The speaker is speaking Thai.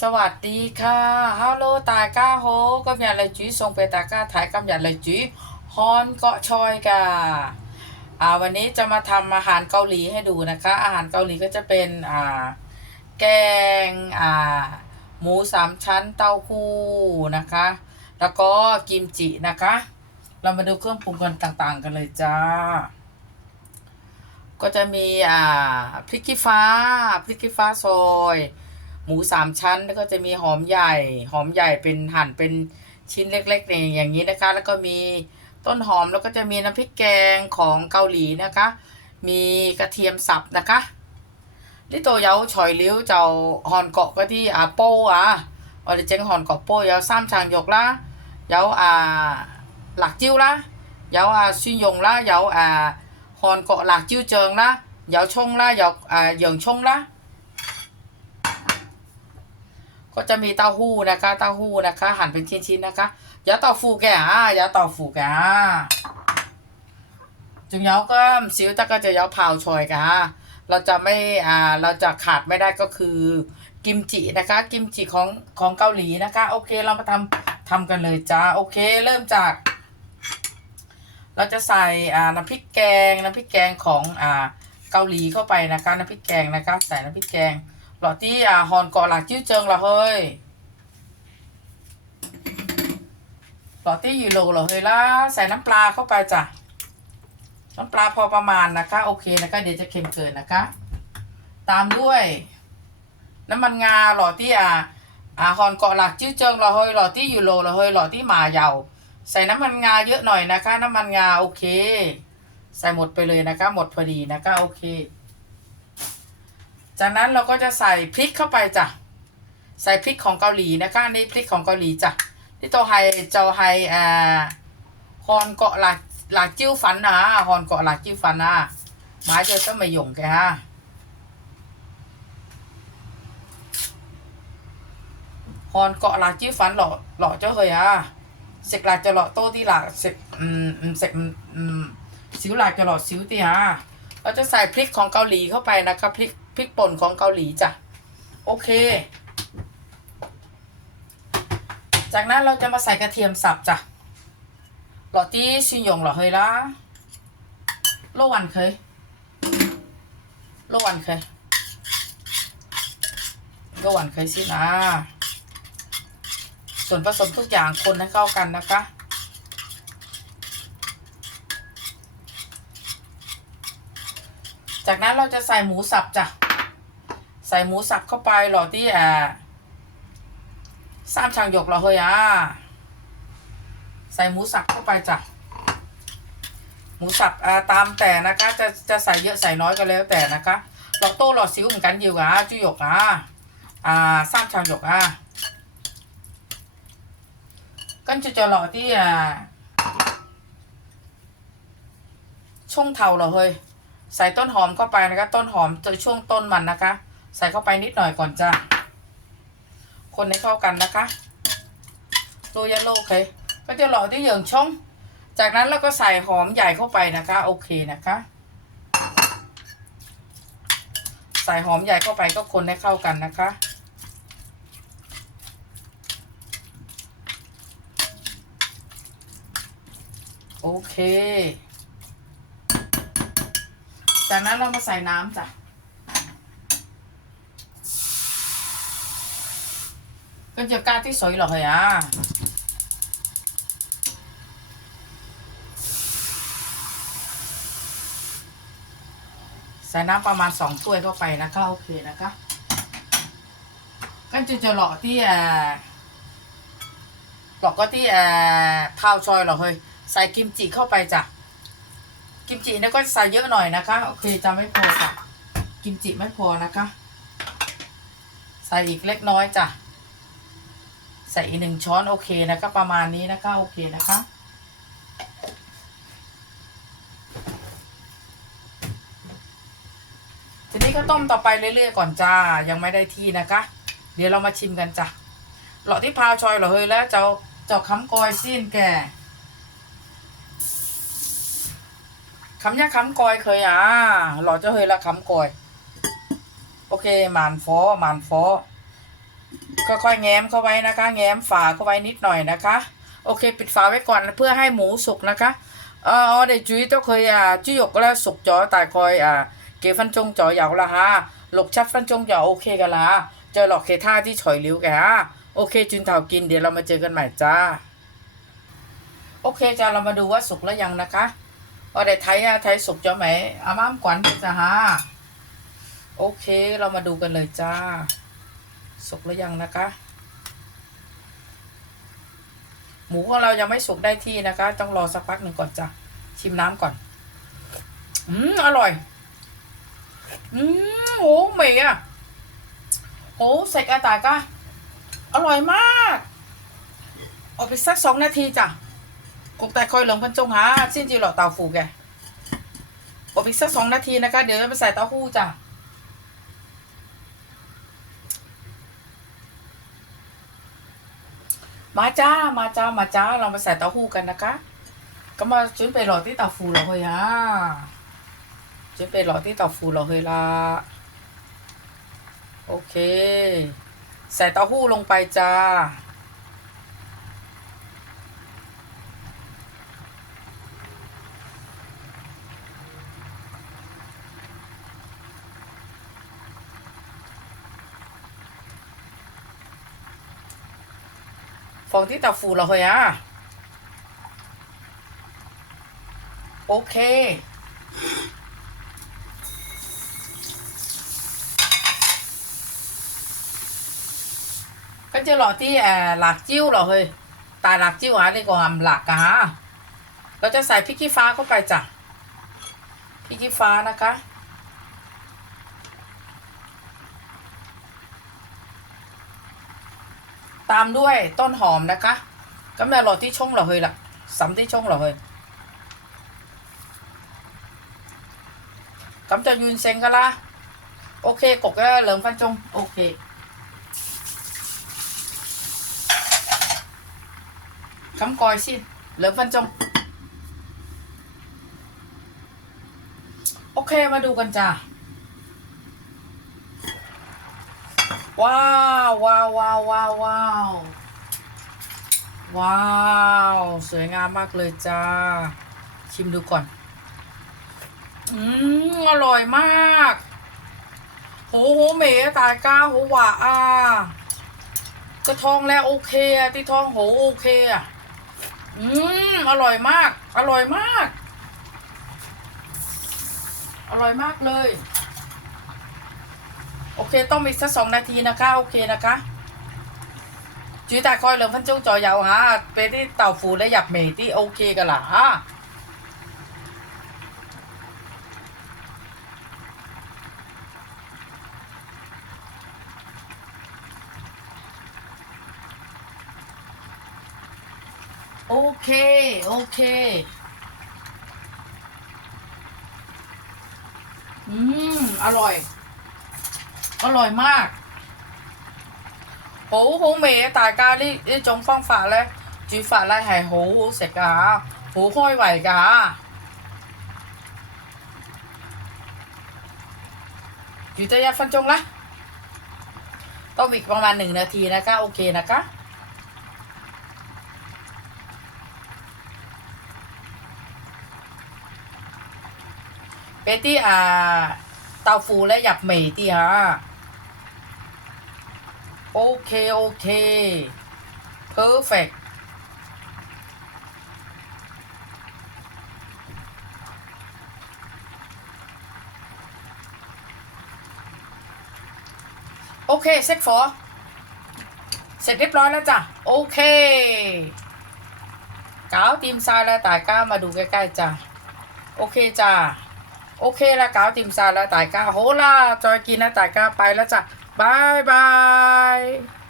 สวัสดีค่ะฮัลโหลตาก้าโฮก็มีอะไรจีส่งไปตาก้าถ่ายกำยันอะไรจีฮอนเกาะชอยกาอ่าวันนี้จะมาทำอาหารเกาหลีให้ดูนะคะ อาหารเกาหลีก็จะเป็นอ่าแกงอ่าหมูสามชั้นเต้าหู้นะคะ แล้วก็กิมจินะคะ เรามาดูเครื่องปรุงกันต่างๆ กันเลยจ้า ก็จะมีอ่าพริกขี้ฟ้าพริกขี้ฟ้าซอย หมูสามชั้นแล้วก็จะมีหอมใหญ่หอมใหญ่เป็นหั่นเป็นชิ้นเล็กๆอย่างนี้นะคะ แล้วก็มีต้นหอมแล้วก็จะมีน้ำพริกแกงของเกาหลีนะคะ มีกระเทียมสับนะคะลิโตเยาฉอยลิ้วเจ้าหอนเกาะก็ที่อาโป้อะออริเจงหอนเกาะโป้เยาซ้ำชางยกละเยาอาหลักจิ้วละเยาอาซุนยงละเยาอาหอนเกาะหลักจิ้วเจิงละเยาชงละเยาอ่าเหยิงชงละ ก็จะมีเต้าหู้นะคะ เต้าหู้นะคะ หั่นเป็นชิ้นๆนะคะยาต่อฟูแกอะยาต่อฟูแกอะจึงเย้าก็ซิวตะก็จะเย้าเผาชอยกะเราจะไม่อ่าเราจะขาดไม่ได้ก็คือ กิมจินะคะ กิมจิของของเกาหลีนะคะ โอเคเรามาทำทำกันเลยจ้าโอเค เริ่มจาก เราจะใส่อ่าน้ำพริกแกงน้ำพริกแกงของอ่าเกาหลีเข้าไปนะคะน้ำพริกแกงนะคะ ใส่น้ำพริกแกง หลอดที่อ่าฮอนเกาะหลักจิ้วเจิงเหรอเฮ้ยหลอดที่อยู่โลเหรอเฮ้ยละใส่น้ำปลาเข้าไปจ้ะน้ำปลาพอประมาณนะคะ โอเคนะคะ เดี๋ยวจะเค็มเกินนะคะ ตามด้วย น้ำมันงาหลอดที่อ่าอ่าฮอนเกาะหลักจิ้วเจิงเหรอเฮ้ยหลอดที่อยู่โลเหรอเฮ้ยหลอดที่หมาเหยาใส่น้ำมันงาเยอะหน่อยนะคะ น้ำมันงาโอเค ใส่หมดไปเลยนะคะ หมดพอดีนะคะ โอเค จากนั้นเราก็จะใส่พริกเข้าไปจ้ะ ใส่พริกของเกาหลีนะคะอันนี่พริกของเกาหลีจ้ะที่โตไฮเจ้าไฮอ่าฮอนเกาะหลักหลักจิ้วฟันนะฮอนเกาะหลักจิ้วฟันนะหมายจะต้องมาหยงแกฮะฮอนเกาะหลักจิ้วฟันหล่อหล่อเจ้าเฮยอะเสกหลักจะหล่อโตที่หลักเสกอืมอืมเสกอืมสิวหลักจะหล่อสิวที่ฮะเราจะใส่พริกของเกาหลีเข้าไปนะคะพริก พริกป่นของเกาหลีจ้ะ โอเค จากนั้นเราจะมาใส่กระเทียมสับจ้ะหลอตี้ชิยงหรอเฮยละโลวันเคยโลวันเคยโลวันเคยสินะ ส่วนผสมทุกอย่างคนให้เข้ากันนะคะจากนั้นเราจะใส่หมูสับจ้ะ ใส่หมูสับเข้าไปหล่อที่อ่สามชางหยกหล่อเฮ้ยอะใส่หมูสับเข้าไปจ้ะหมูสับอ่าตามแต่นะคะจะจะใส่เยอะใส่น้อยก็แล้วแต่นะคะหลอดโต้หลอดซิวเหมือนกันอยู่อะจุหยกอะอ่าสามชางหยกอะกันจะจะหลอดที่อะช่วงเท่าเหรอเฮ้ยใส่ต้นหอมเข้าไปนะคะ ต้นหอมจะช่วงต้นมันนะคะ ใส่เข้าไปนิดหน่อยก่อนจ้าคนให้เข้ากันนะคะโรยโลเคก็จะหล่อที่เหยิงช่องจากนั้นเราก็ใส่หอมใหญ่เข้าไปนะคะ โอเคนะคะ ใส่หอมใหญ่เข้าไปก็คนให้เข้ากันนะคะโอเค จากนั้นเรามาใส่น้ำจ้ะ 跟住加啲水落去啊！ใส่น้ำประมาณสองถ้วยเข้าไปนะคะโอเคนะคะ跟住就落啲诶落嗰啲诶泡菜落去ใส่กิมจิเข้าไปจ้ะ กิมจิเนี่ยก็ใส่เยอะหน่อยนะคะ โอเคจะไม่พอจ้ะ กิมจิไม่พอนะคะ ใส่อีกเล็กน้อยจ้ะ ใส่อีกหนึ่งช้อนโอเคนะคะประมาณนี้นะคะโอเคนะคะทีนี้ก็ต้มต่อไปเรื่อยๆก่อนจ้ายังไม่ได้ที่นะคะ เดี๋ยวเรามาชิมกันจ้ะหล่อที่พาวชอยเหรอเฮ้ยแล้วเจ้าเจ้าคำกอยสิ้นแกคำยาคำกอยเคยอะหล่อเจ้าเฮยละคำกอย โอเคหมานฟอหมานฟอ ค่อยๆแง้มเข้าไว้นะคะ แง้มฝาเข้าไว้นิดหน่อยนะคะ โอเค ปิดฝาไว้ก่อนเพื่อให้หมูสุกนะคะเออเดี๋ยวจุ้ยต้องเคยอ่าจุ้ยหยกแล้วสุกจ่อตายคอยอ่าเกฟันจงจ่อเหยาละฮะหลกชัดฟันจงเหยโอเคกันละเจอหลอกเคท่าที่ฉอยลิ้วแกฮะโอเค จุนเถากินเดี๋ยวเรามาเจอกันใหม่จ้า โอเคจ้าเรามาดูว่าสุกแล้วยังนะคะว่าเด้ไทยอะไทยสุกจ่อไหมอาม่ามขวัญจ้าฮะโอเคเรามาดูกันเลยจ้า สุกแล้วยังนะคะ หมูของเรายังไม่สุกได้ที่นะคะ ต้องรอสักพักหนึ่งก่อนจ้ะชิมน้ำก่อน อืมอร่อย อืมโหเหมยอะโหใส่กระต่ายก็อร่อยมากออกไปสักสองนาทีจ้ะกกแต่คอยหลงพันจงหาสิ้นจีหล่อเตาฟูแกออกไปสักสองนาทีนะคะ เดี๋ยวจะไปใส่เต้าหู้จ้ะ มาจ้า มาจ้า มาจ้า เรามาใส่เต้าหู้กันนะคะ ก็มาจุนไปหล่อที่เต้าฟูเราเฮ้ยฮะจุนไปหล่อที่เต้าฟูเราเฮ้ยละโอเค ใส่เต้าหู้ลงไปจ้า 放啲豆腐落去啊！โอเค 跟住落啲诶辣椒落去，大辣椒啊！呢、个系唔辣㗎吓。เราจะใส่พริกขี้ฟ้าเข้าไปจ้ะพริกขี้ฟ้านะคะ ตามด้วยต้นหอมนะคะก็แม่หลอดที่ช่องเราเฮยละสำที่ช่องเราเฮยกํจะยืนเซงกันละโอเคกกก็เหลิมฟันจงโอเคคำกอยสิเหลิมฟันจงโอเคมาดูกันจ้า ว้าวว้าวว้าวว้าวว้าวว้าวสวยงามมากเลยจ้า ชิมดูก่อน อืมอร่อยมากโหโหเหมตายก้าโหหวาอะก็ท้องแล้วโอเคอะที่ทองโหโอเคอะอืมอร่อยมาก อร่อยมาก อร่อยมากเลย โอเค ต้องมีสักสองนาทีนะคะ โอเคนะคะจีตาคอยเหลืองพันจงจอยาวฮะเป็นที่เต่าฟูและหยับเมย์ที่โอเคกันล่ะฮะโอเค โอเค อืม อร่อย อร่อยมากโอ้โหเมตากาลี่จงฟ้องฝาเลยจีฝาไล่หายโหเสกกาโหห้อยไหวกาอยู่แต่ยาฟันจงละต้องอีกประมาณหนึ่งนาทีนะคะโอเคนะคะเปตี้อ่าเตาฟูและหยับเหม่ตี้ฮะ โอเค โอเค เพอร์เฟกโอเค เซ็กฟอร์เสร็จเรียบร้อยแล้วจ้ะ โอเคกาวตีมซาและตายก้ามาดูใกล้ๆจ้ะ โอเคจ้ะ โอเคละกาวตีมซาและตายก้าโหล่าจอยกินและตายก้าไปแล้วจ้ะ 拜拜。